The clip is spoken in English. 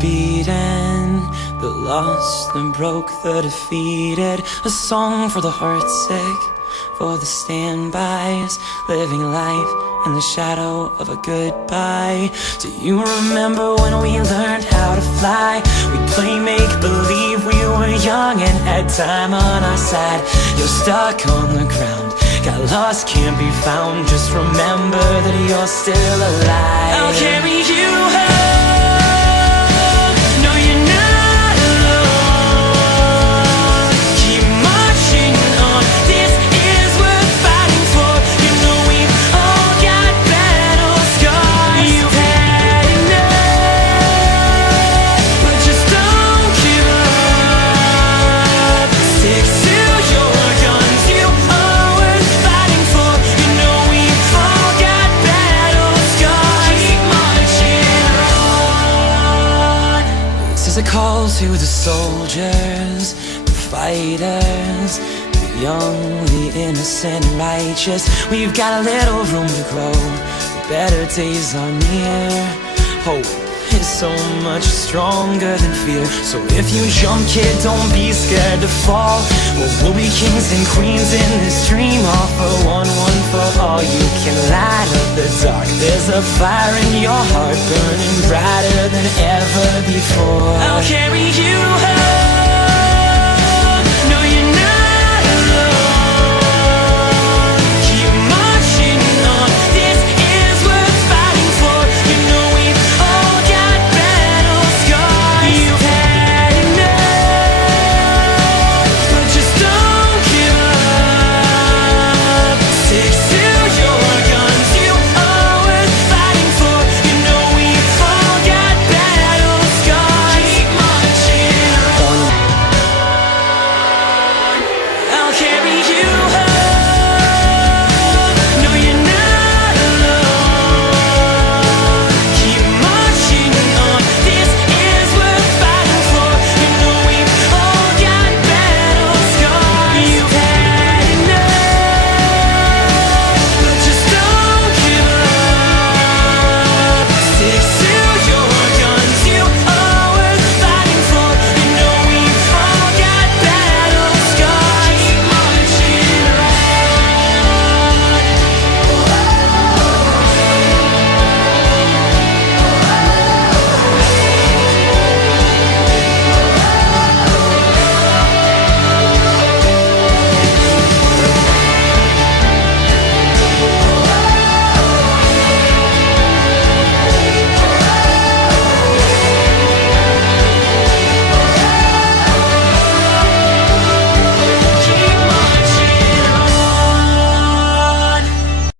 beaten, the lost, the broke, the defeated. A song for the heartsick, for the standbys, living life in the shadow of a goodbye. Do you remember when we learned how to fly? We'd play make-believe, we were young and had time on our side. You're stuck on the ground, got lost, can't be found. Just remember that you're still alive. I'll carry you home. No, you're not alone. Keep marching on. This is worth fighting for. You know we've all got battle scars. You've had enough, but just don't give up. Stick to your guns. You are worth fighting for. You know we've all got battle scars. Keep marching on. This is a call to the soldiers, the fighters, the young, the innocent and righteous. We've got a little room to grow. The better days are near. Hope is so much stronger than fear. So if you jump, kid, don't be scared to fall. We'll be kings and queens in this dream. All for one, one for all. You can light up the dark. There's a fire in your heart burning brighter than ever before. I'll carry you home.